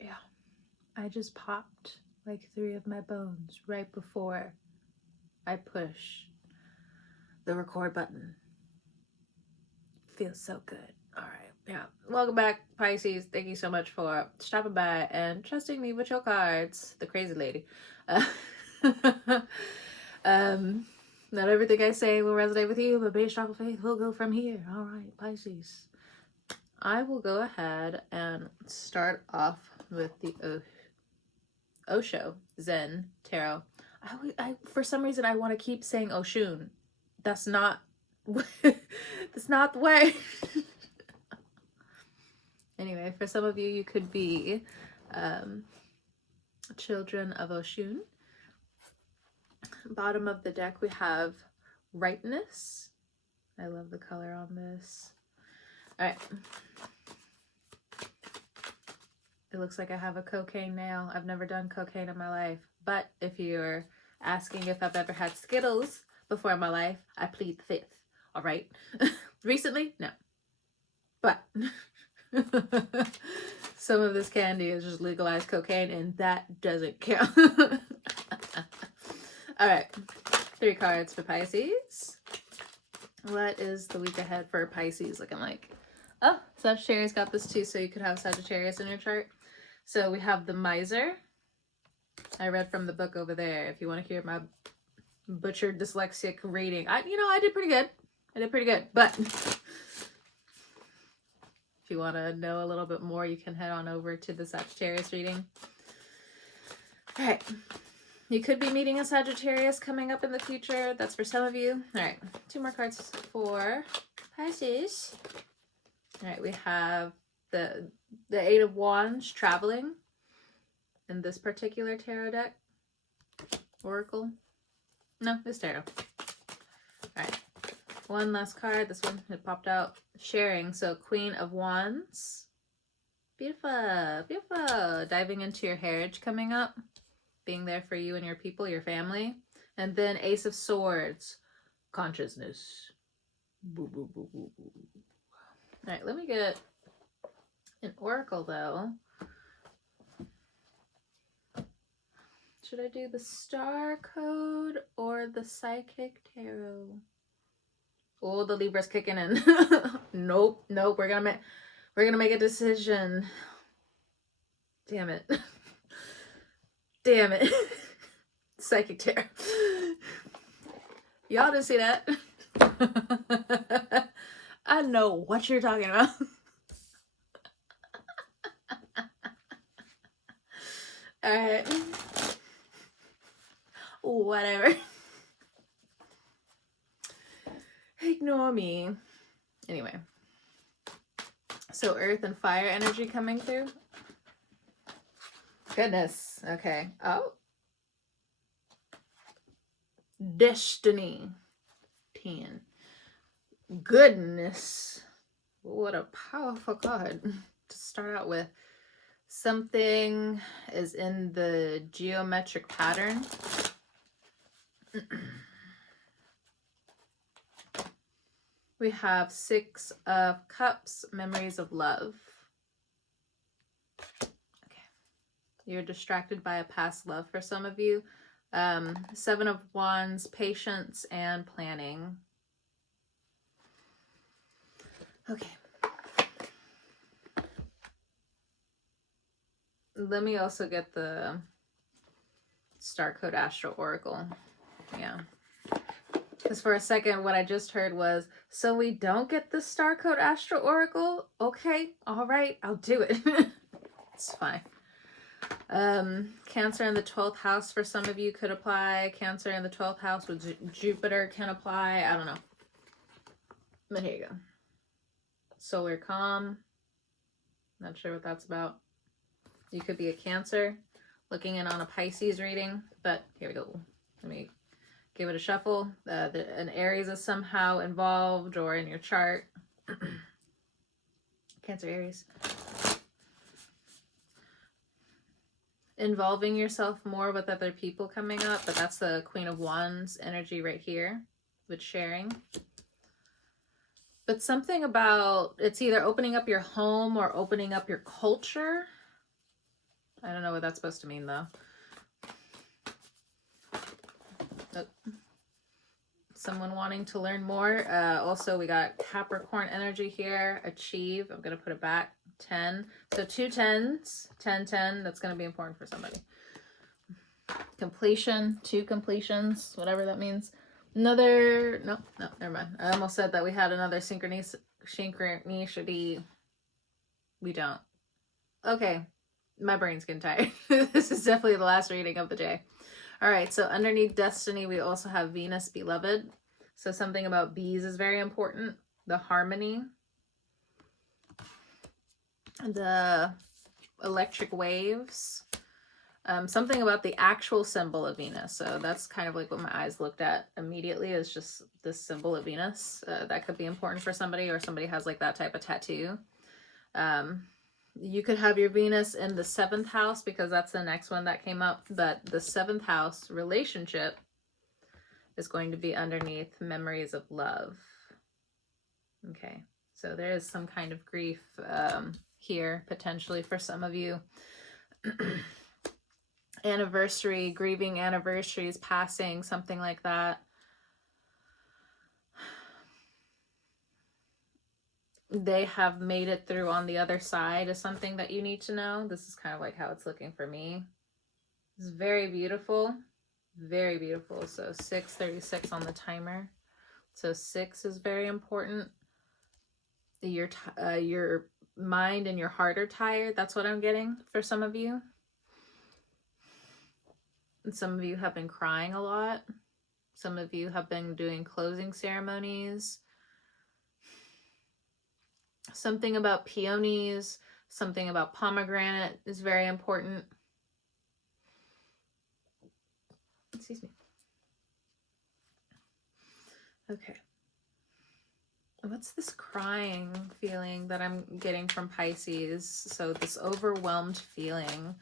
Yeah, I just popped like 3 of my bones right before I push the record button. Feels so good. All right. Yeah. Welcome back, Pisces. Thank you so much for stopping by and trusting me with your cards. The crazy lady. Uh, um, not everything I say will resonate with you, but based off of faith, we'll go from here. All right, Pisces. I will go ahead and start off with the Osho Zen Tarot. I for some reason I want to keep saying Oshun. That's not that's not the way. Anyway, for some of you, you could be children of Oshun. Bottom of the deck, we have rightness. I love the color on this. All right. It looks like I have a cocaine nail. I've never done cocaine in my life. But if you're asking if I've ever had Skittles before in my life, I plead the fifth. All right. Recently? No. But some of this candy is just legalized cocaine, and that doesn't count. All right. 3 cards for Pisces. What is the week ahead for Pisces looking like? Oh, Sagittarius got this too, so you could have Sagittarius in your chart. So we have the Miser. I read from the book over there. If you want to hear my butchered dyslexic reading, I did pretty good. But if you want to know a little bit more, you can head on over to the Sagittarius reading. All right. You could be meeting a Sagittarius coming up in the future. That's for some of you. All right. 2 more cards for Pisces. All right. We have the 8 of Wands, traveling, in this particular tarot deck. Oracle. No, it's tarot. All right. One last card. This one, it popped out. Sharing. So Queen of Wands. Beautiful. Beautiful. Diving into your heritage coming up. Being there for you and your people, your family. And then Ace of Swords. Consciousness. Boo, boo, boo, boo, boo. All right, let me get an oracle, though. Should I do the star code or the psychic tarot? Oh, the Libra's kicking in. Nope. We're gonna make a decision. Damn it. Psychic tarot. Y'all didn't see that. I know what you're talking about. All right. Whatever. Ignore me. Anyway. So earth and fire energy coming through. Goodness. Okay. Oh. Destiny. 10. Goodness. What a powerful card to start out with. Something is in the geometric pattern. We have 6 of Cups, memories of love. Okay. You're distracted by a past love for some of you. 7 of Wands, patience and planning. Okay. Let me also get the Star Code Astral Oracle. Yeah. Because for a second, what I just heard was, so we don't get the Star Code Astral Oracle? Okay, all right, I'll do it. It's fine. Cancer in the 12th house for some of you could apply. Cancer in the 12th house with Jupiter can apply. I don't know. But here you go. Solar calm. Not sure what that's about. You could be a Cancer looking in on a Pisces reading. But here we go. Let me give it a shuffle. An Aries is somehow involved or in your chart. Cancer, Aries. Involving yourself more with other people coming up, but that's the Queen of Wands energy right here with sharing. But something about, it's either opening up your home or opening up your culture. I don't know what that's supposed to mean, though. Oh. Someone wanting to learn more. Also, we got Capricorn energy here. Achieve. I'm going to put it back. 10. So 2 10s. 10, 10. That's going to be important for somebody. Completion. 2 completions. Whatever that means. Another... No, never mind. I almost said that we had another synchronicity. We don't. Okay. My brain's getting tired. This is definitely the last reading of the day. All right, so underneath Destiny, we also have Venus Beloved. So something about bees is very important. The harmony. The electric waves. Something about the actual symbol of Venus. So that's kind of like what my eyes looked at immediately, is just this symbol of Venus. That could be important for somebody, or somebody has like that type of tattoo. You could have your Venus in the 7th house, because that's the next one that came up. But the 7th house relationship is going to be underneath memories of love. Okay, so there is some kind of grief here, potentially for some of you. Anniversary, grieving anniversaries, passing, something like that. They have made it through on the other side is something that you need to know. This is kind of like how it's looking for me. It's very beautiful. Very beautiful. So 6:36 on the timer. So 6 is very important. Your mind and your heart are tired. That's what I'm getting for some of you. And some of you have been crying a lot. Some of you have been doing closing ceremonies. Something about peonies, something about pomegranate is very important. Excuse me. Okay. What's this crying feeling that I'm getting from Pisces? So this overwhelmed feeling,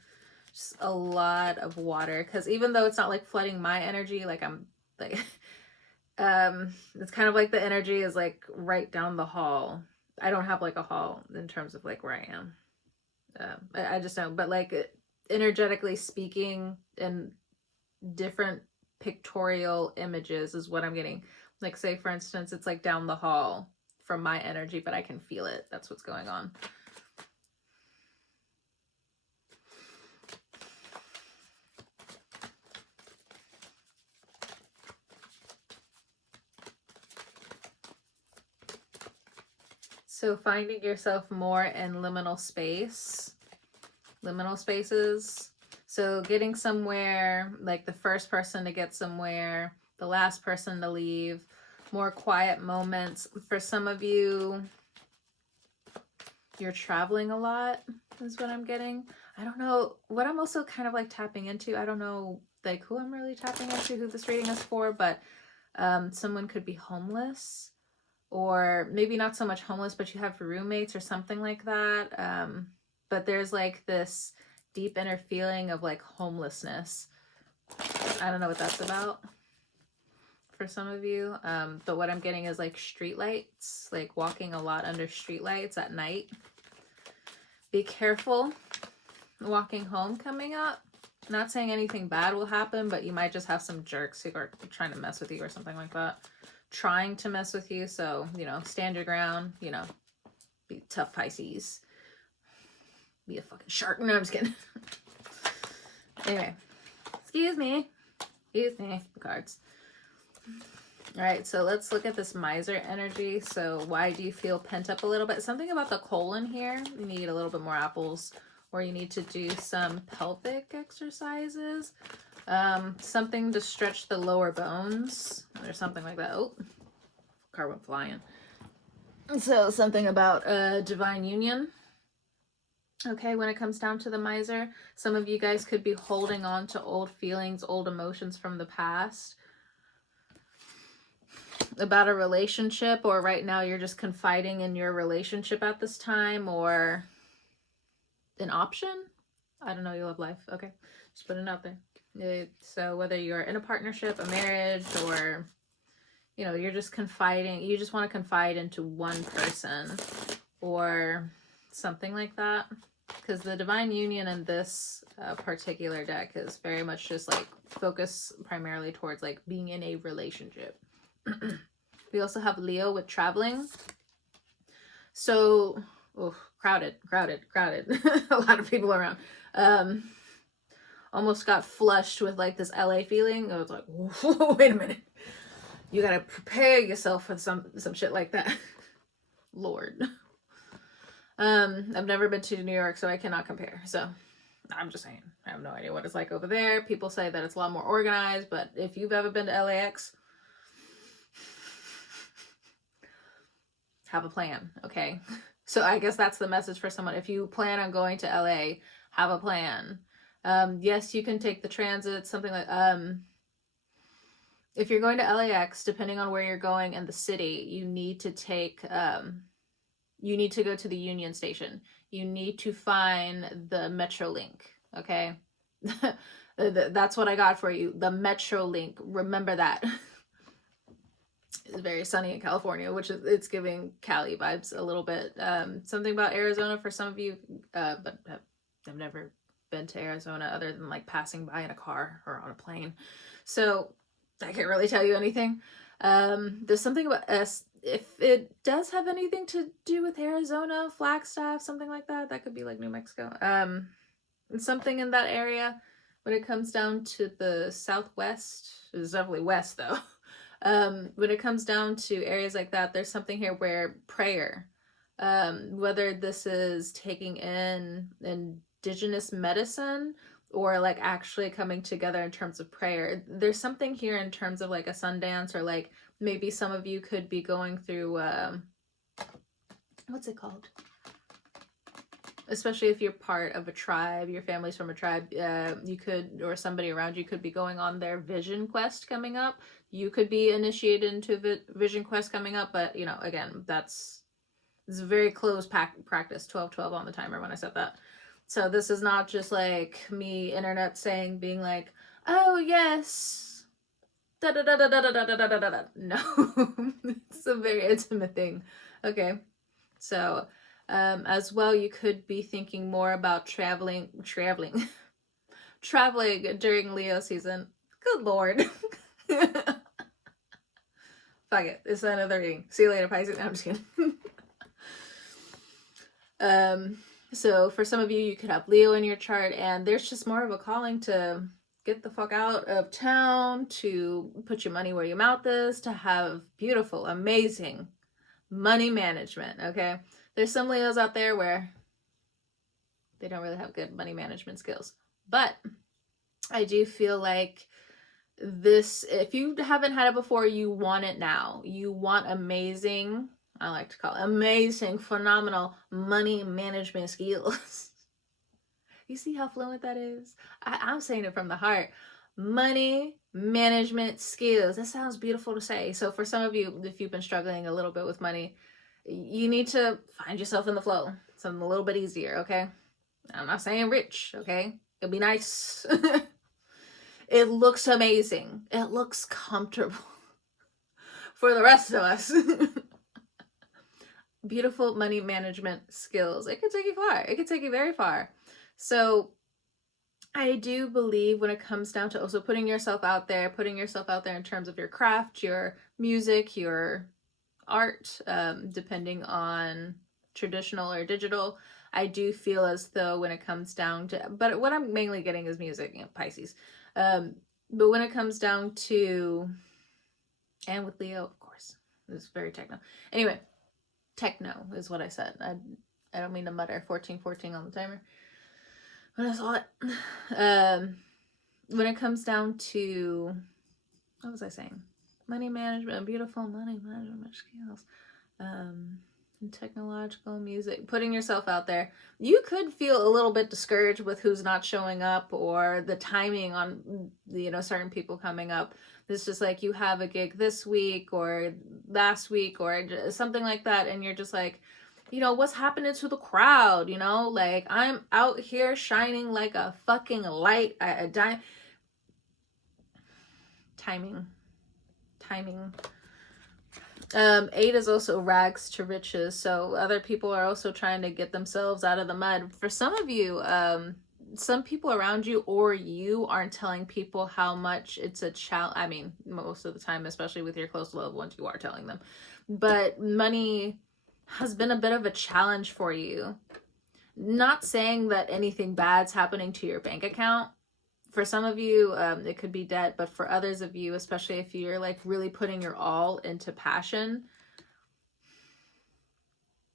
just a lot of water. Because even though it's not like flooding my energy, like I'm like, it's kind of like the energy is like right down the hall. I don't have like a hall in terms of like where I am. I just don't. But like energetically speaking, and different pictorial images is what I'm getting. Like say for instance, it's like down the hall from my energy, but I can feel it. That's what's going on. So finding yourself more in liminal space, liminal spaces. So getting somewhere, like the first person to get somewhere, the last person to leave, more quiet moments. For some of you, you're traveling a lot is what I'm getting. I don't know what I'm also kind of like tapping into. I don't know like who I'm really tapping into, who this reading is for, but someone could be homeless. Or maybe not so much homeless, but you have roommates or something like that. But there's like this deep inner feeling of like homelessness. I don't know what that's about for some of you. But what I'm getting is like street lights, like walking a lot under street lights at night. Be careful walking home coming up. Not saying anything bad will happen, but you might just have some jerks who are trying to mess with you or something like that. Trying to mess with you, so you know, stand your ground, you know, be tough, Pisces. Be a fucking shark. No, I'm just kidding. Anyway, excuse me, the cards. All right, so let's look at this miser energy. So why do you feel pent up a little bit? Something about the colon here. You need a little bit more apples, or you need to do some pelvic exercises. Something to stretch the lower bones or something like that. Oh, car went flying. So something about divine union. Okay, when it comes down to the miser, some of you guys could be holding on to old feelings, old emotions from the past about a relationship, or right now you're just confiding in your relationship at this time, or an option. I don't know, you love life. Okay, just putting it out there. So whether you're in a partnership, a marriage, or you know, you're just confiding, you just want to confide into one person or something like that, because the divine union in this particular deck is very much just like focus primarily towards like being in a relationship. We also have Leo with traveling. So, oh, crowded. A lot of people around. Almost got flushed with like this LA feeling. I was like, whoa, wait a minute. You gotta prepare yourself for some shit like that. Lord. I've never been to New York, so I cannot compare. So I'm just saying, I have no idea what it's like over there. People say that it's a lot more organized, but if you've ever been to LAX, have a plan, okay? So I guess that's the message for someone. If you plan on going to LA, have a plan. Yes, you can take the transit, something like, if you're going to LAX, depending on where you're going in the city, you need to take, you need to go to the Union Station. You need to find the Metrolink, okay? That's what I got for you, the Metrolink. Remember that. It's very sunny in California, which is, it's giving Cali vibes a little bit. Something about Arizona for some of you, but I've never been to Arizona other than like passing by in a car or on a plane. So I can't really tell you anything. There's something about if it does have anything to do with Arizona, Flagstaff, something like that, that could be like New Mexico. Something in that area when it comes down to the Southwest. It's definitely west though. When it comes down to areas like that, there's something here where prayer, whether this is taking in indigenous medicine or like actually coming together in terms of prayer, there's something here in terms of like a Sundance, or like maybe some of you could be going through, what's it called? Especially if you're part of a tribe, your family's from a tribe, you could, or somebody around you could be going on their vision quest coming up. You could be initiated into vision quest coming up, but you know, again, it's a very close practice, 12-12 on the timer when I said that. So this is not just like me internet saying, being like, oh yes, da da da da da da da da da da. No, it's a very intimate thing. Okay, so as well, you could be thinking more about traveling during Leo season. Good Lord. Fuck it. It's another reading. See you later, Pisces. No, I'm just kidding. So for some of you, you could have Leo in your chart, and there's just more of a calling to get the fuck out of town, to put your money where your mouth is, to have beautiful, amazing money management, okay? There's some Leos out there where they don't really have good money management skills. But I do feel like this, if you haven't had it before, you want it now. You want amazing, I like to call it amazing, phenomenal money management skills. You see how fluent that is? I'm saying it from the heart. Money management skills. That sounds beautiful to say. So for some of you, if you've been struggling a little bit with money, you need to find yourself in the flow. Something a little bit easier, okay? I'm not saying rich, okay? It'll be nice. It looks amazing. It looks comfortable for the rest of us. Beautiful money management skills. It could take you far. It could take you very far. So I do believe when it comes down to also putting yourself out there in terms of your craft, your music, your art, depending on traditional or digital, I do feel as though when it comes down to, but what I'm mainly getting is music, you know, Pisces. But when it comes down to, and with Leo, of course, it's very techno. Anyway, techno is what I said. I don't mean to mutter. 14-14 on the timer. When I saw it, when it comes down to, what was I saying? Money management, beautiful money management skills, and technological music, putting yourself out there. You could feel a little bit discouraged with who's not showing up, or the timing on, you know, certain people coming up. It's just like you have a gig this week or last week or something like that, and you're just like, you know, what's happening to the crowd? You know, like, I'm out here shining like a fucking light. Timing. 8 is also rags to riches. So other people are also trying to get themselves out of the mud. For some of you, some people around you or you aren't telling people how much it's a challenge. I mean, most of the time, especially with your close loved ones, you are telling them. But money has been a bit of a challenge for you. Not saying that anything bad's happening to your bank account. For some of you, it could be debt, but for others of you, especially if you're like really putting your all into passion,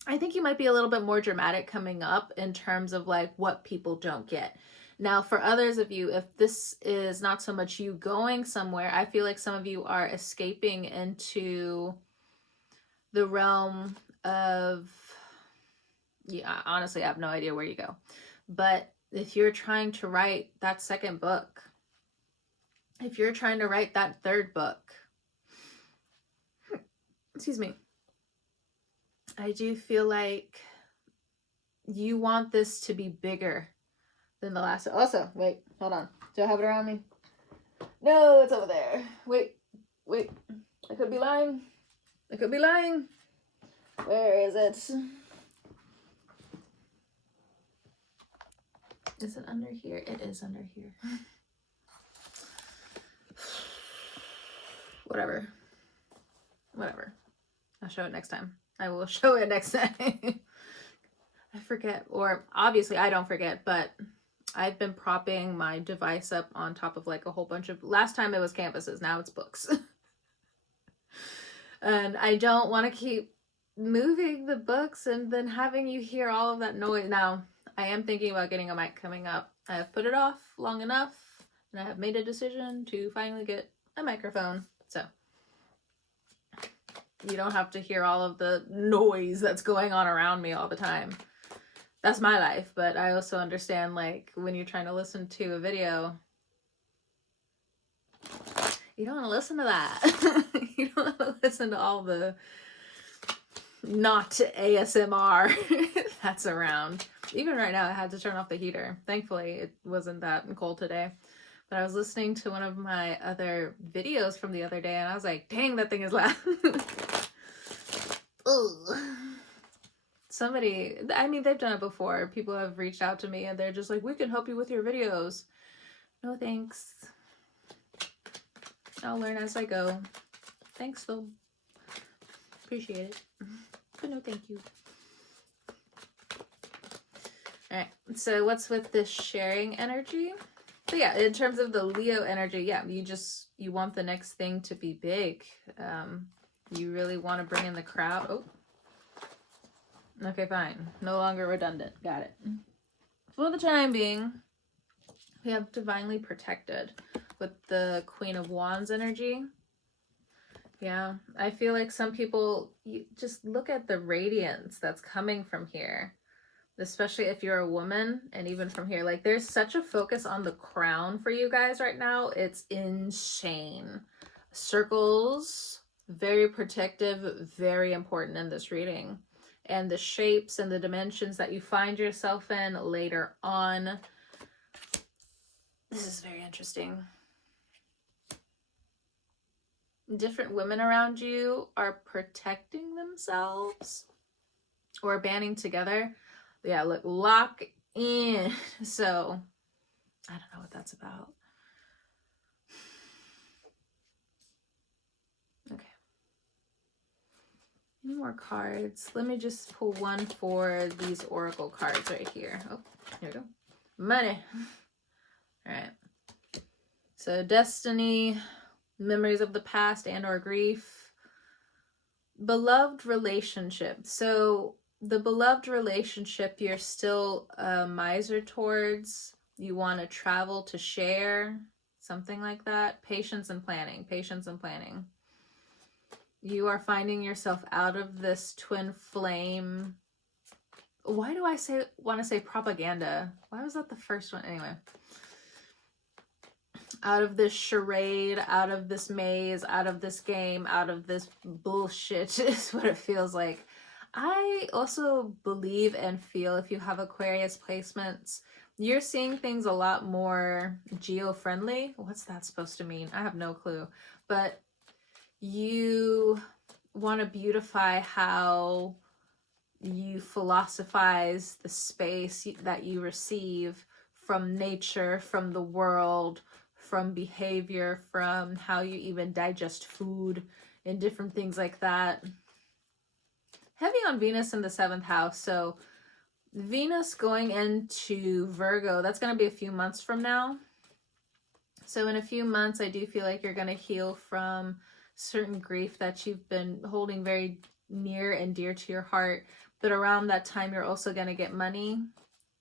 I think you might be a little bit more dramatic coming up in terms of like what people don't get. Now, for others of you, if this is not so much you going somewhere, I feel like some of you are escaping into the realm of, yeah, honestly, I have no idea where you go. But if you're trying to write that second book, if you're trying to write that third book, excuse me, I do feel like you want this to be bigger than the last. Also, wait, hold on. Do I have it around me? No, it's over there. Wait. I could be lying. Where is it? Is it under here? It is under here. Whatever. I'll show it next time. I will show it next time. I forget, or obviously I don't forget, but I've been propping my device up on top of like a whole bunch of, last time it was canvases, now it's books. And I don't want to keep moving the books and then having you hear all of that noise. Now, I am thinking about getting a mic coming up. I have put it off long enough, and I have made a decision to finally get a microphone. So you don't have to hear all of the noise that's going on around me all the time. That's my life, but I also understand, like, when you're trying to listen to a video, you don't want to listen to that. You don't want to listen to all the not ASMR that's around. Even right now, I had to turn off the heater. Thankfully, it wasn't that cold today. But I was listening to one of my other videos from the other day, and I was like, dang, that thing is loud. Ugh. Somebody, I mean, they've done it before. People have reached out to me, and they're just like, we can help you with your videos. No, thanks. I'll learn as I go. Thanks, though. Appreciate it. But no, thank you. Alright, so what's with this sharing energy? But yeah, in terms of the Leo energy, yeah, you want the next thing to be big. You really want to bring in the crowd. Oh. Okay, fine. No longer redundant. Got it. For the time being, we have divinely protected with the Queen of Wands energy. Yeah, I feel like some people, you just look at the radiance that's coming from here, especially if you're a woman, and even from here, like there's such a focus on the crown for you guys right now. It's insane. Circles, very protective, very important in this reading. And the shapes and the dimensions that you find yourself in later on. This is very interesting. Different women around you are protecting themselves or banding together. Yeah, look, lock in. So, I don't know what that's about. Okay. Any more cards? Let me just pull one for these oracle cards right here. Oh, here we go. Money. All right. So, destiny, memories of the past and or grief. Beloved relationship. So, the beloved relationship you're still a miser towards. You want to travel to share, something like that. Patience and planning. You are finding yourself out of this twin flame. Why do I want to say propaganda? Why was that the first one? Anyway. Out of this charade, out of this maze, out of this game, out of this bullshit is what it feels like. I also believe and feel if you have Aquarius placements, you're seeing things a lot more geo-friendly. What's that supposed to mean? I have no clue. But you want to beautify how you philosophize the space that you receive from nature, from the world, from behavior, from how you even digest food and different things like that. Heavy on Venus in the 7th house. So Venus going into Virgo, that's going to be a few months from now. So in a few months, I do feel like you're going to heal from certain grief that you've been holding very near and dear to your heart. But around that time, you're also going to get money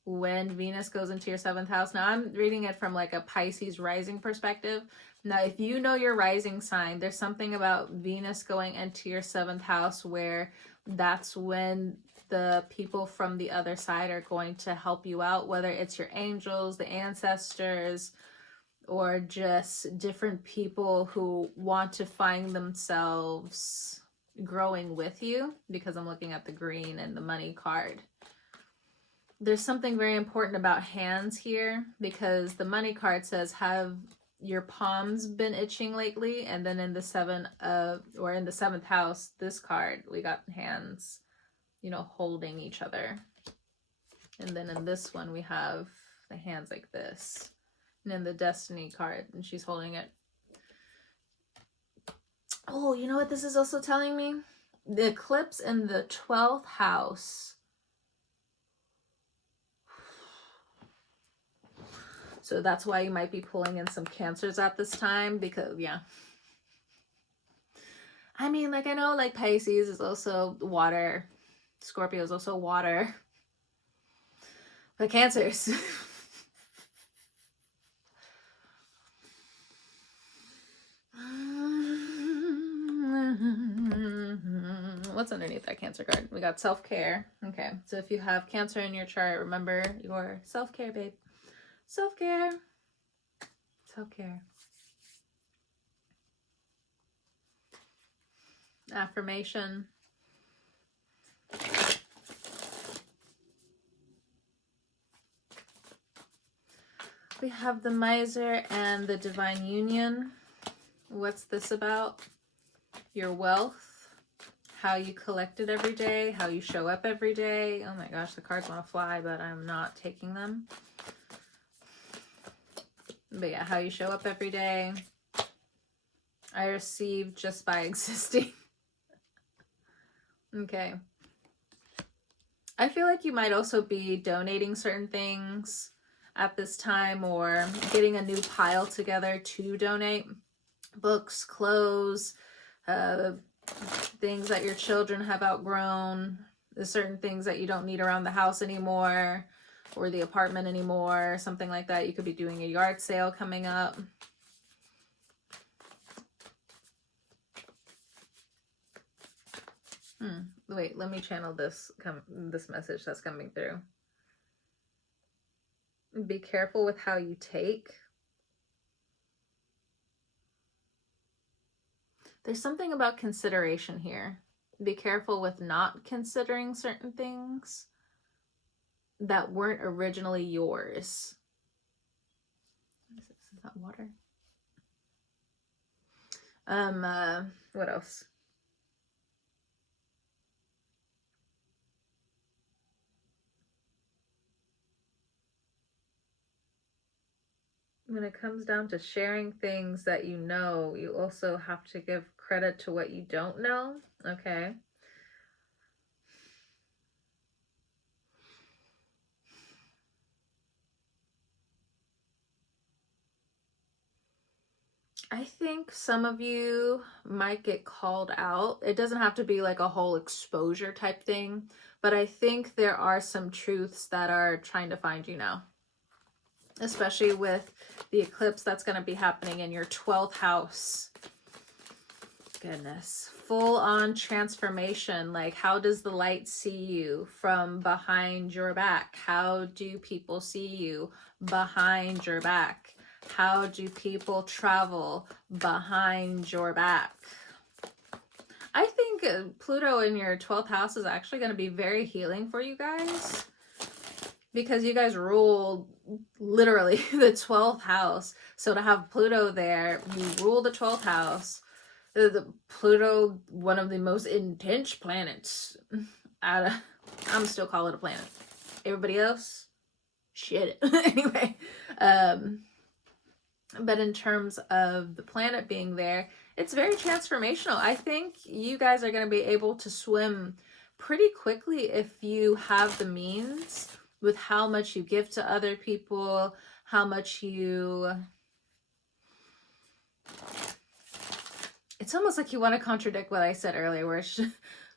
when Venus goes into your 7th house. Now, I'm reading it from like a Pisces rising perspective. Now, if you know your rising sign, there's something about Venus going into your 7th house where that's when the people from the other side are going to help you out, whether it's your angels, the ancestors, or just different people who want to find themselves growing with you, because I'm looking at the green and the money card. There's something very important about hands here, because the money card says, have your palms been itching lately? And then in the 7th house, this card, we got hands, you know, holding each other. And then in this one, we have the hands like this. And then the Destiny card, and she's holding it. Oh, you know what this is also telling me? The eclipse in the 12th house. So that's why you might be pulling in some Cancers at this time, because, yeah. I mean, like, I know, like, Pisces is also water. Scorpio is also water. But Cancers. What's underneath that Cancer card? We got self-care. Okay, so if you have Cancer in your chart, remember your self-care, babe. Self-care. Self-care. Affirmation. We have the Miser and the Divine Union. What's this about? Your wealth. How you collect it every day. How you show up every day. Oh my gosh, the cards want to fly, but I'm not taking them. But yeah, how you show up every day. I receive just by existing. Okay. I feel like you might also be donating certain things at this time, or getting a new pile together to donate. Books, clothes, things that your children have outgrown. There's certain things that you don't need around the house anymore, or the apartment anymore, something like that. You could be doing a yard sale coming up. Wait, let me channel this message that's coming through. Be careful with how you take. There's something about consideration here. Be careful with not considering certain things that weren't originally yours. What is this? Is that water? What else? When it comes down to sharing things that you know, you also have to give credit to what you don't know. Okay. I think some of you might get called out. It doesn't have to be like a whole exposure type thing, but I think there are some truths that are trying to find you now, especially with the eclipse that's going to be happening in your 12th house. Goodness. Full on transformation. Like, how does the light see you from behind your back? How do people see you behind your back? How do people travel behind your back? I think Pluto in your 12th house is actually going to be very healing for you guys, because you guys rule literally the 12th house. So to have Pluto there, you rule the 12th house. Pluto, one of the most intense planets. I'm still call it a planet. Everybody else, shit. Anyway, but in terms of the planet being there, it's very transformational. I think you guys are going to be able to swim pretty quickly if you have the means, with how much you give to other people, how much you... It's almost like you want to contradict what I said earlier, where it's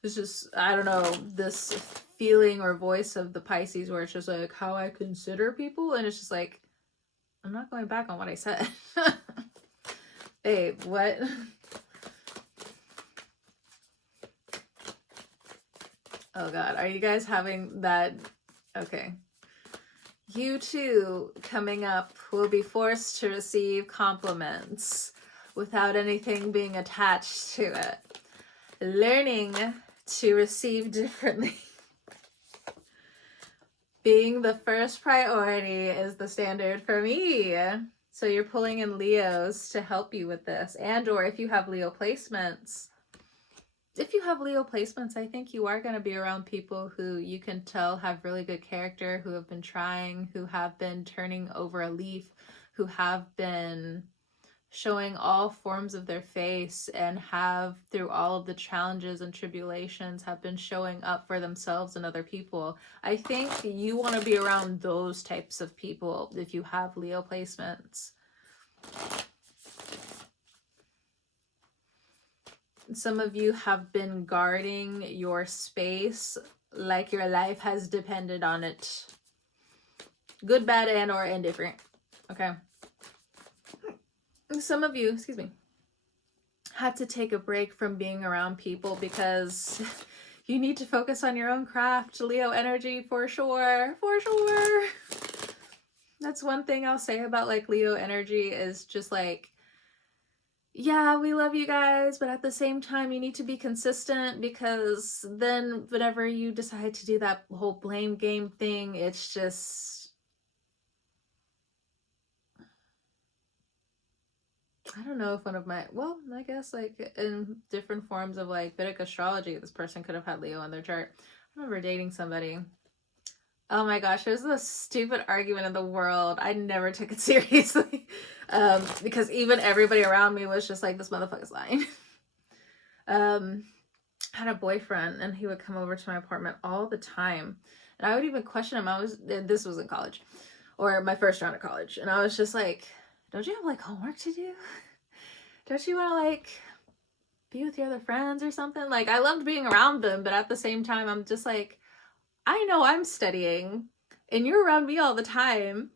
just, I don't know, this feeling or voice of the Pisces where it's just like how I consider people, and it's just like, I'm not going back on what I said. Babe, what? Oh God, are you guys having that? Okay. You too, coming up, will be forced to receive compliments without anything being attached to it. Learning to receive differently. Being the first priority is the standard for me. So you're pulling in Leos to help you with this. And or if you have Leo placements, I think you are going to be around people who you can tell have really good character, who have been trying, who have been turning over a leaf, who have been showing all forms of their face, and have, through all of the challenges and tribulations, have been showing up for themselves and other people. I think you want to be around those types of people if you have Leo placements. Some of you have been guarding your space like your life has depended on it. Good, bad, and or indifferent. Okay. Some of you, excuse me, had to take a break from being around people because you need to focus on your own craft. Leo energy, for sure. For sure. That's one thing I'll say about like Leo energy is just like, yeah, we love you guys, but at the same time, you need to be consistent, because then whenever you decide to do that whole blame game thing, it's just, I don't know if one of my, well, I guess like in different forms of like Vedic astrology, this person could have had Leo on their chart. I remember dating somebody. Oh my gosh, it was the most stupid argument in the world. I never took it seriously. Because even everybody around me was just like, this motherfucker's lying. Had a boyfriend, and he would come over to my apartment all the time. And I would even question him. This was in college, or my first round of college. And I was just like, don't you have like homework to do? Don't you want to like be with your other friends or something? Like, I loved being around them, but at the same time, I'm just like, I know I'm studying and you're around me all the time,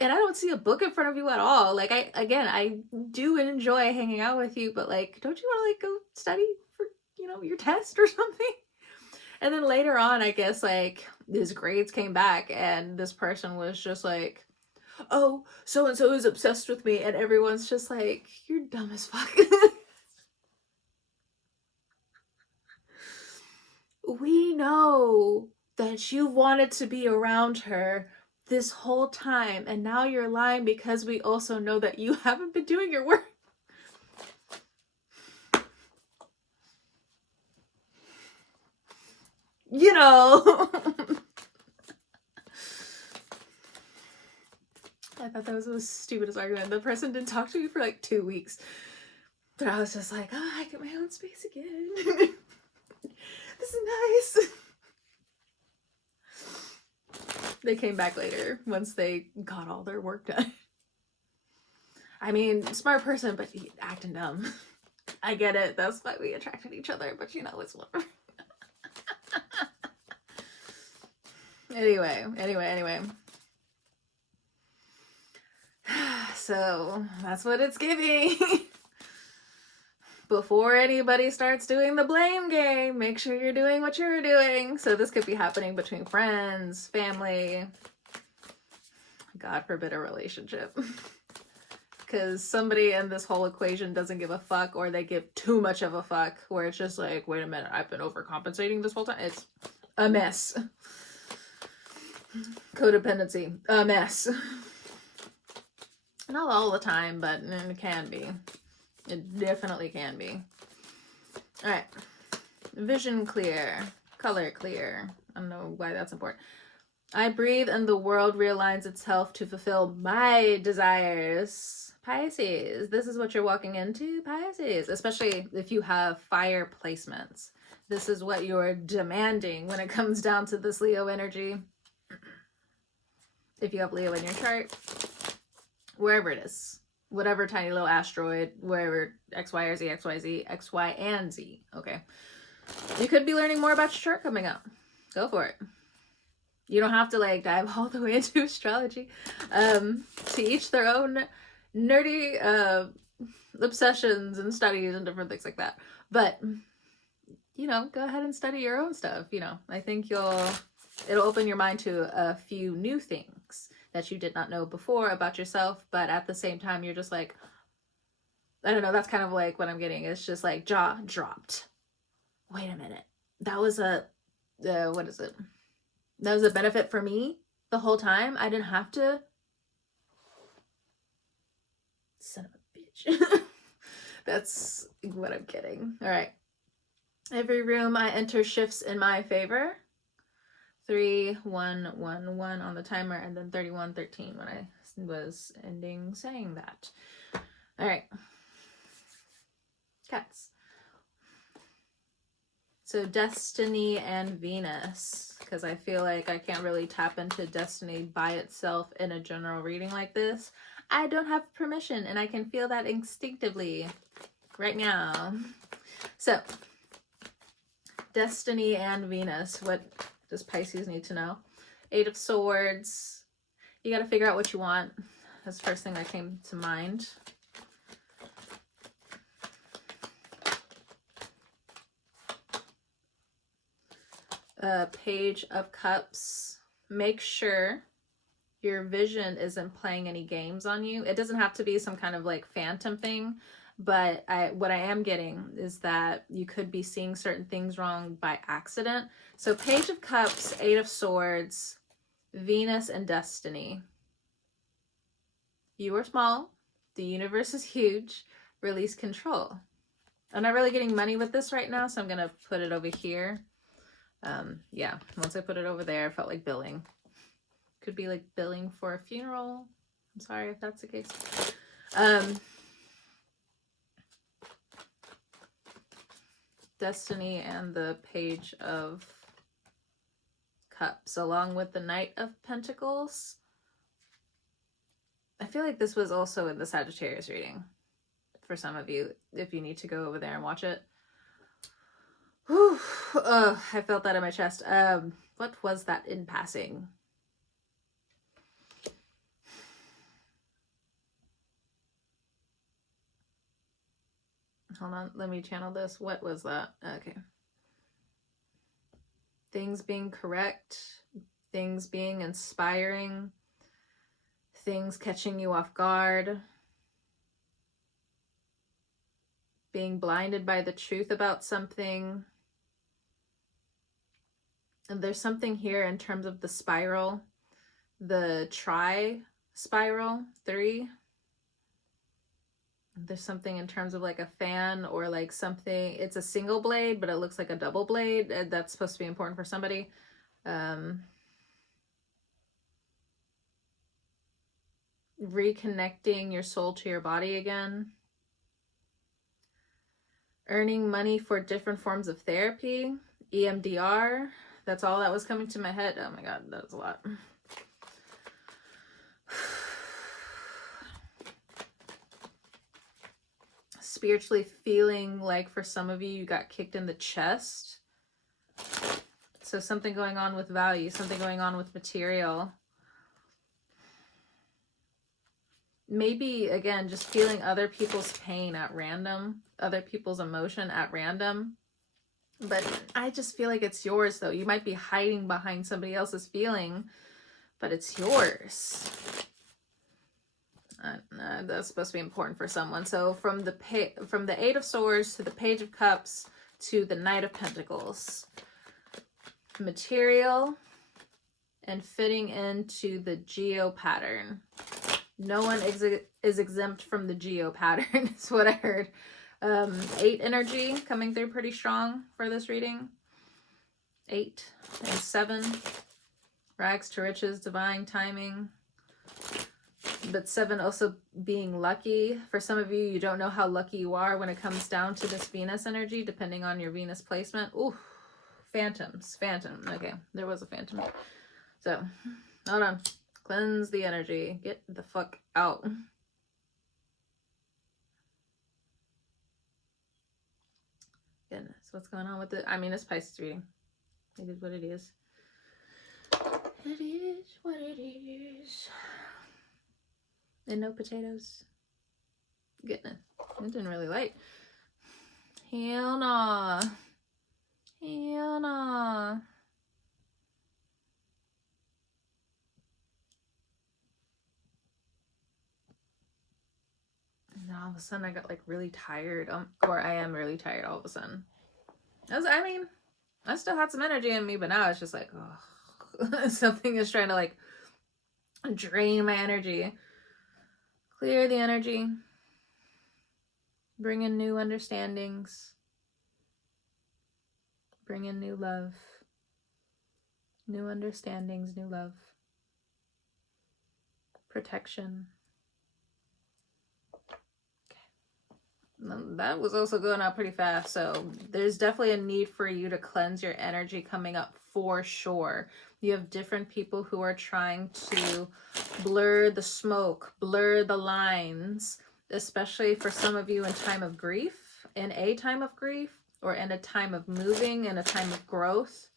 and I don't see a book in front of you at all. Like, I do enjoy hanging out with you, but like, don't you want to like go study for, your test or something? And then later on, I guess like his grades came back, and this person was just like, oh, so-and-so is obsessed with me, and everyone's just like, you're dumb as fuck. We know that you wanted to be around her this whole time, and now you're lying because we also know that you haven't been doing your work. I thought that was the stupidest argument. The person didn't talk to me for like 2 weeks, but I was just like, oh, I get my own space again. This is nice. They came back later once they got all their work done. I mean, smart person, but acting dumb. I get it. That's why we attracted each other, but it's whatever. Anyway. So that's what it's giving. Before anybody starts doing the blame game, make sure you're doing what you're doing. So this could be happening between friends, family, God forbid a relationship. Because somebody in this whole equation doesn't give a fuck, or they give too much of a fuck, where it's just like, wait a minute, I've been overcompensating this whole time. It's a mess. Codependency, a mess. Not all the time, but it can be. It definitely can be. All right. Vision clear. Color clear. I don't know why that's important. I breathe and the world realigns itself to fulfill my desires. Pisces. This is what you're walking into, Pisces. Especially if you have fire placements. This is what you're demanding when it comes down to this Leo energy. If you have Leo in your chart, wherever it is, whatever tiny little asteroid, wherever X, Y, or Z, X, Y, Z, X, Y, and Z. Okay. You could be learning more about your chart coming up. Go for it. You don't have to like dive all the way into astrology. To each their own nerdy obsessions and studies and different things like that. But, you know, go ahead and study your own stuff. You know, I think it'll open your mind to a few new things that you did not know before about yourself. But at the same time, you're just like, I don't know, that's kind of like what I'm getting. It's just like jaw dropped. Wait a minute. That was what is it? That was a benefit for me the whole time. I didn't have to. Son of a bitch. That's what I'm getting. All right. Every room I enter shifts in my favor. 3, 1, 1, 1 on the timer, and then 31, 13 when I was ending saying that. All right. Cats. So Destiny and Venus, because I feel like I can't really tap into Destiny by itself in a general reading like this. I don't have permission, and I can feel that instinctively right now. So, Destiny and Venus, what does Pisces need to know? 8 of Swords. You got to figure out what you want. That's the first thing that came to mind. Page of Cups. Make sure your vision isn't playing any games on you. It doesn't have to be some kind of like phantom thing, but what I am getting is that you could be seeing certain things wrong by accident. So Page of Cups, 8 of Swords, Venus, and Destiny. You are small. The universe is huge. Release control. I'm not really getting money with this right now, so I'm going to put it over here. Yeah, once I put it over there, I felt like billing. Could be like billing for a funeral. I'm sorry if that's the case. Destiny and the Page of Cups, along with the Knight of Pentacles. I feel like this was also in the Sagittarius reading for some of you, if you need to go over there and watch it. Whew. I felt that in my chest. What was that in passing? Hold on, let me channel this. What was that? Okay. Things being correct, things being inspiring, things catching you off guard, being blinded by the truth about something. And there's something here in terms of the spiral, the tri-spiral, 3. There's something in terms of like a fan or like something. It's a single blade, but it looks like a double blade. That's supposed to be important for somebody. Reconnecting your soul to your body again. Earning money for different forms of therapy. EMDR. That's all that was coming to my head. Oh my God, that was a lot. Spiritually feeling like for some of you, you got kicked in the chest. So something going on with value, something going on with material. Maybe, again, just feeling other people's pain at random, other people's emotion at random. But I just feel like it's yours, though. You might be hiding behind somebody else's feeling, but it's yours. That's supposed to be important for someone. So from the 8 of Swords to the Page of Cups to the Knight of Pentacles. Material and fitting into the geo pattern. No one is exempt from the geo pattern, is what I heard. 8 energy coming through pretty strong for this reading. 8 and 7. Rags to riches, divine timing. But 7 also being lucky. For some of you, you don't know how lucky you are when it comes down to this Venus energy, depending on your Venus placement. Ooh, phantoms. Phantom. Okay, there was a phantom. So, hold on. Cleanse the energy. Get the fuck out. Goodness, what's going on with it? I mean, it's Pisces reading. It is what it is. It is what it is. And no potatoes. Goodness, it didn't really light. Hell nah. Hell nah. And all of a sudden I got like really tired. Or I am really tired all of a sudden. I still had some energy in me, but now it's just like, oh, something is trying to like drain my energy. Clear the energy. Bring in new understandings. Bring in new love. New understandings, new love. Protection. Okay. That was also going out pretty fast, so there's definitely a need for you to cleanse your energy coming up for sure. You have different people who are trying to blur the smoke, blur the lines, especially for some of you in time of grief, in a time of grief, or in a time of moving, in a time of growth.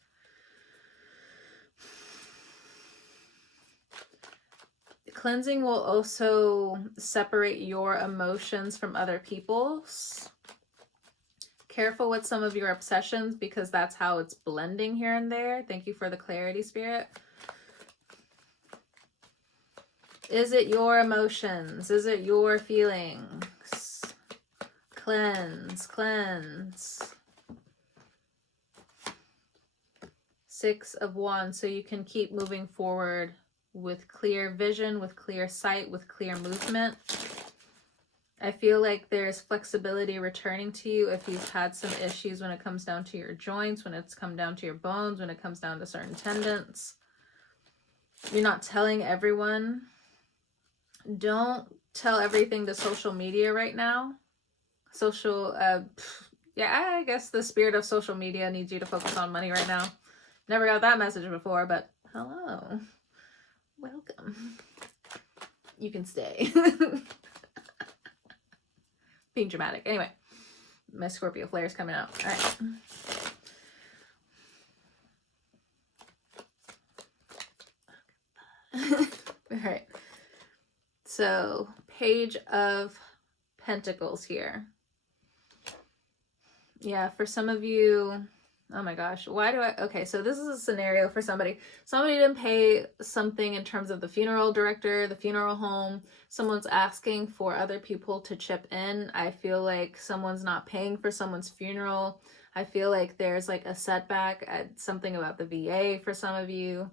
Cleansing will also separate your emotions from other people's. Careful with some of your obsessions because that's how it's blending here and there. Thank you for the clarity, Spirit. Is it your emotions? Is it your feelings? Cleanse, cleanse. 6 of Wands, so you can keep moving forward with clear vision, with clear sight, with clear movement. I feel like there's flexibility returning to you if you've had some issues when it comes down to your joints, when it's come down to your bones, when it comes down to certain tendons. You're not telling everyone. Don't tell everything to social media right now. Yeah, I guess the spirit of social media needs you to focus on money right now. Never got that message before, but hello. Welcome. You can stay. Being dramatic. Anyway, my Scorpio flare is coming out. All right. All right. So, Page of Pentacles here. Yeah, for some of you, oh my gosh, okay, so this is a scenario for somebody. Somebody didn't pay something in terms of the funeral director, the funeral home. Someone's asking for other people to chip in. I feel like someone's not paying for someone's funeral. I feel like there's like a setback at something about the VA for some of you.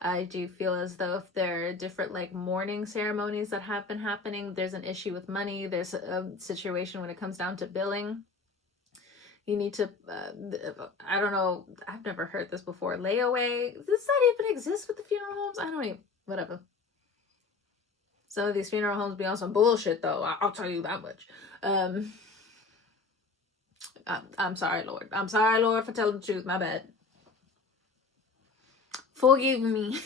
I do feel as though if there are different like mourning ceremonies that have been happening, there's an issue with money. There's a situation when it comes down to billing. You need to, I don't know, I've never heard this before. Layaway. Does that even exist with the funeral homes? I don't even, whatever. Some of these funeral homes be on some bullshit though. I'll tell you that much. I'm sorry, Lord. I'm sorry, Lord, for telling the truth. My bad. Forgive me.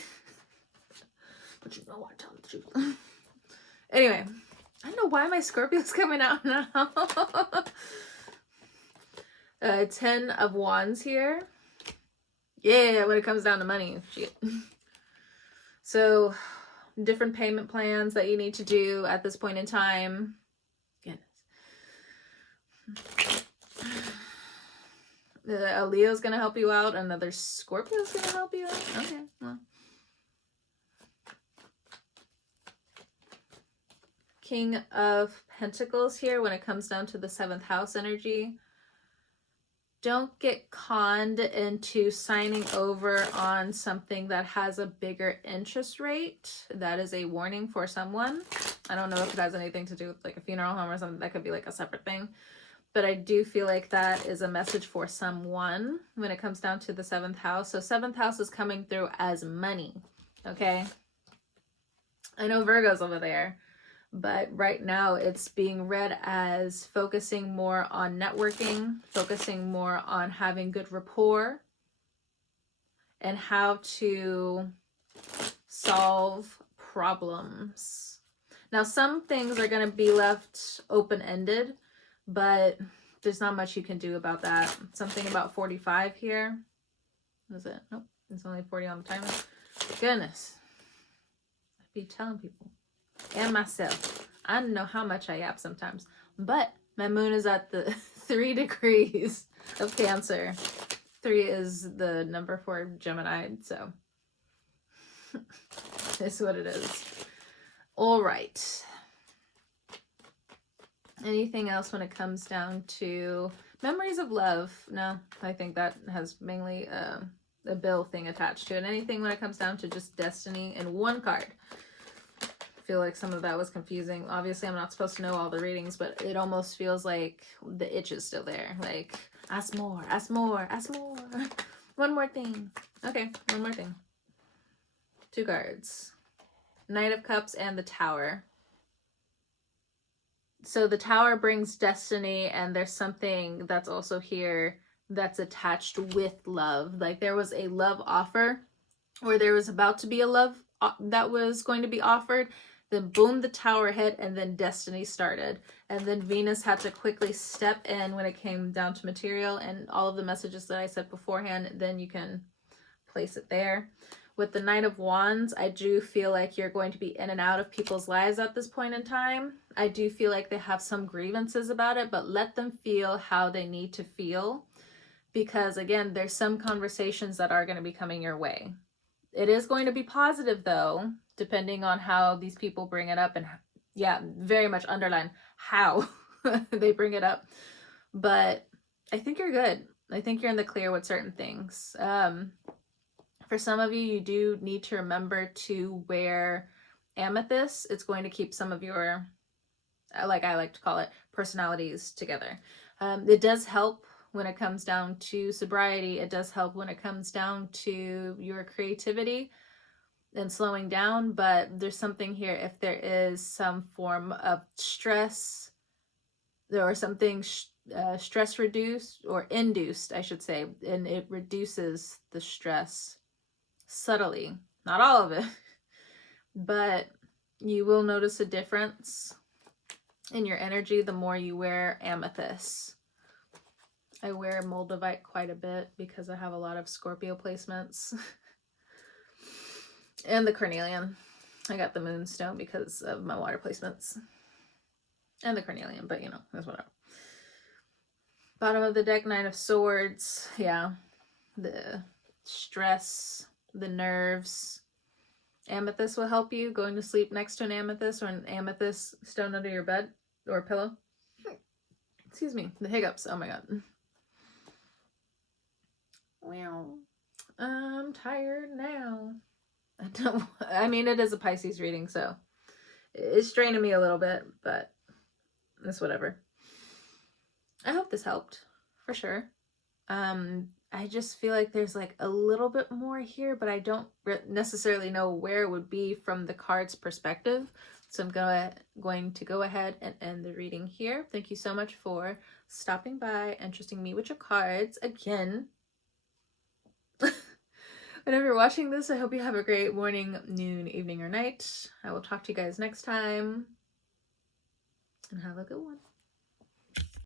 But you know I tell the truth. Anyway, I don't know why my Scorpio's coming out now. 10 of Wands here. Yeah, when it comes down to money. Shit. So, different payment plans that you need to do at this point in time. Goodness. A Leo's going to help you out. Another Scorpio's going to help you out. Okay, well. King of Pentacles here when it comes down to the 7th house energy. don't get conned into signing over on something that has a bigger interest rate. That is a warning for someone. I don't know if it has anything to do with like a funeral home or something. That could be like a separate thing. But I do feel like that is a message for someone when it comes down to the 7th house. So 7th house is coming through as money, okay? I know Virgo's over there, but right now it's being read as focusing more on networking, focusing more on having good rapport, and how to solve problems. Now, some things are going to be left open-ended, but there's not much you can do about that. Something about 45 here. What is it? Nope, it's only 40 on the timer. Goodness. I be telling people and myself, I don't know how much I yap sometimes, but my moon is at the 3 degrees of Cancer. 3 is the number for Gemini, so it's what it is. All right. Anything else when it comes down to memories of love? No, I think that has mainly a bill thing attached to it. Anything when it comes down to just destiny and one card. I feel like some of that was confusing. Obviously, I'm not supposed to know all the readings, but it almost feels like the itch is still there. Like, ask more, ask more, ask more. One more thing. Okay, one more thing. 2 cards. Knight of Cups and the Tower. So the Tower brings destiny, and there's something that's also here that's attached with love. Like there was a love offer, or there was about to be a love that was going to be offered. Then boom, the Tower hit, and then destiny started. And then Venus had to quickly step in when it came down to material and all of the messages that I said beforehand. Then you can place it there. With the Knight of Wands, I do feel like you're going to be in and out of people's lives at this point in time. I do feel like they have some grievances about it, but let them feel how they need to feel. Because again, there's some conversations that are going to be coming your way. It is going to be positive though, depending on how these people bring it up. And yeah, very much underline how they bring it up. But I think you're good. I think you're in the clear with certain things. For some of you, you do need to remember to wear amethyst. It's going to keep some of your, like I like to call it, personalities together. It does help when it comes down to sobriety. It does help when it comes down to your creativity and slowing down. But there's something here, if there is some form of stress or something stress reduced or induced, I should say, and it reduces the stress subtly, not all of it, but you will notice a difference in your energy the more you wear amethyst. I wear Moldavite quite a bit because I have a lot of Scorpio placements. And the carnelian. I got the moonstone because of my water placements. And the carnelian, but you know, that's whatever. Bottom of the deck, 9 of Swords. Yeah, the stress, the nerves. Amethyst will help you. Going to sleep next to an amethyst or an amethyst stone under your bed or pillow. Excuse me, the hiccups. Oh my god. Wow. I'm tired now. I mean, it is a Pisces reading, so it's straining me a little bit, but it's whatever. I hope this helped, for sure. I just feel like there's like a little bit more here, but I don't necessarily know where it would be from the card's perspective. So I'm going to go ahead and end the reading here. Thank you so much for stopping by and trusting me with your cards again. Whenever you're watching this, I hope you have a great morning, noon, evening, or night. I will talk to you guys next time. And have a good one.